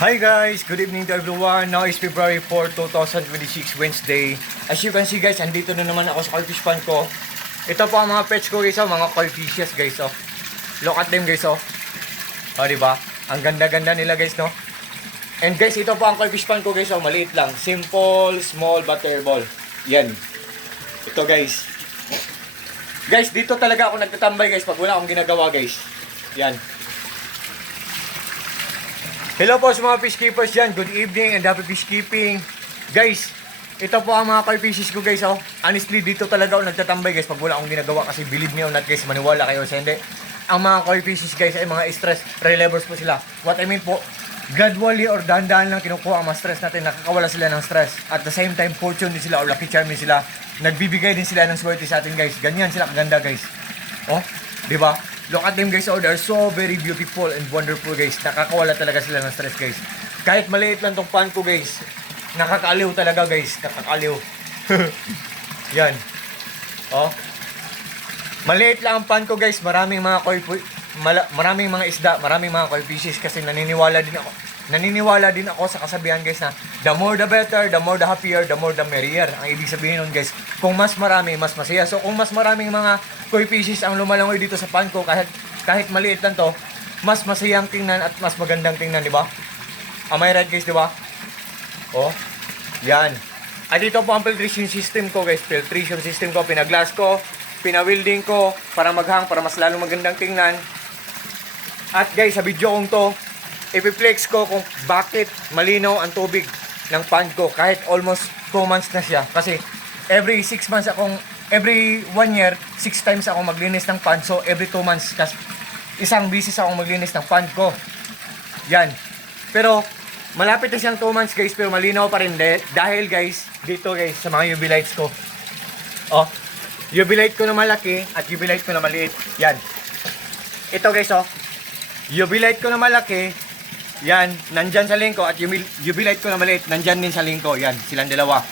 Hi guys! Good evening to everyone. Now is February 4, 2026, Wednesday. As you can see guys, andito na naman ako sa koi fish pond ko. Ito po ang mga pets ko guys, mga koi fishes guys. Look at them guys. Diba? Ang ganda-ganda nila guys, no? And guys, ito po ang koi fish pond ko guys. Maliit lang. Simple, small, butterball. Yan. Ito guys. Guys, dito talaga ako nagtatambay guys pag wala akong ginagawa guys. Yan. Hello po sa mga fish keepers dyan. Good evening and happy fish keeping. Guys, ito po ang mga koi fishes ko guys. Honestly, dito talaga ako nagtatambay guys pag wala akong ginagawa kasi believe me or not guys, maniwala kayo sa hindi. Ang mga koi fishes guys ay mga stress relievers po sila. What I mean po, gradually or dahan-dahan lang kinukuha ang mga stress natin. Nakakawala sila ng stress. At the same time, fortune din sila or lucky charm din sila. Nagbibigay din sila ng swerte sa atin guys. Ganyan sila kaganda guys. Di ba? Look at them guys, they're so very beautiful and wonderful guys. Nakakawala talaga sila ng stress guys. Kahit maliit lang tong pan ko guys, nakakaaliw talaga guys, nakakaaliw. Yan. Maliit lang ang pan ko guys, maraming mga maraming mga isda, maraming mga koi fishes kasi naniniwala din ako sa kasabihan guys na the more the better, the more the happier, the more the merrier. Ang ibig sabihin nun guys, kung mas marami, mas masaya. So kung mas maraming mga koi fishes ang lumalangoy dito sa pan ko, kahit maliit lang to, mas masayang tingnan at mas magandang tingnan, di ba? Am I right guys, di ba? Yan. At ito po ang filtration system ko guys, filtration system ko, pinaglass ko, pinawilding ko para maghang, para mas lalong magandang tingnan. At guys, sa video kong to, ipiplex ko kung bakit malinaw ang tubig ng pond ko kahit almost 2 months na siya. Kasi every 6 months every 1 year, 6 times ako maglinis ng pond. So every 2 months, isang bisis ako maglinis ng pond ko. Yan. Pero malapit na siyang 2 months guys, pero malinaw pa rin dahil guys, dito guys, sa mga UV lights ko. UV light ko na malaki at UV light ko na maliit. Yan. Ito guys, UV light ko na malaki, yan, nandyan sa lingko at UV light ko na maliit, nandyan din sa lingko. Yan, silang dalawa.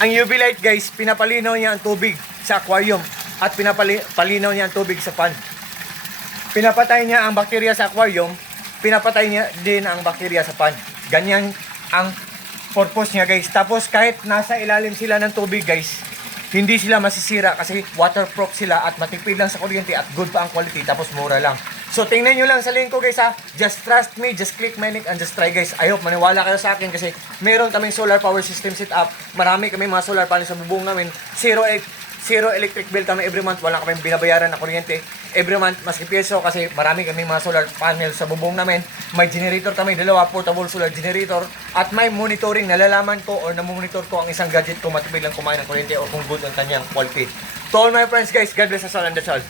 Ang UV light guys, pinapalinaw niya ang tubig sa aquarium at pinapalinaw niya ang tubig sa pond. Pinapatay niya ang bakterya sa aquarium, pinapatay niya din ang bakterya sa pond. Ganyan ang purpose niya guys. Tapos kahit nasa ilalim sila ng tubig guys, hindi sila masisira kasi waterproof sila at matipid lang sa kuryente at good pa ang quality, tapos mura lang. So tingnan nyo lang sa link ko guys just trust me, just click my link and just try guys. I hope maniwala kayo sa akin kasi meron kaming solar power system set up. Marami kami mga solar panels sa bubong namin. Zero electric bill kami every month. Wala kami binabayaran na kuryente every month, maski piso kasi marami kami mga solar panels sa bubong namin. May generator kami, dalawa portable solar generator at may monitoring. Nalalaman ko or namonitor ko ang isang gadget ko matipid lang kumain ng kuryente o kung good ang kanyang quality. To all my friends guys, God bless us all and that's all.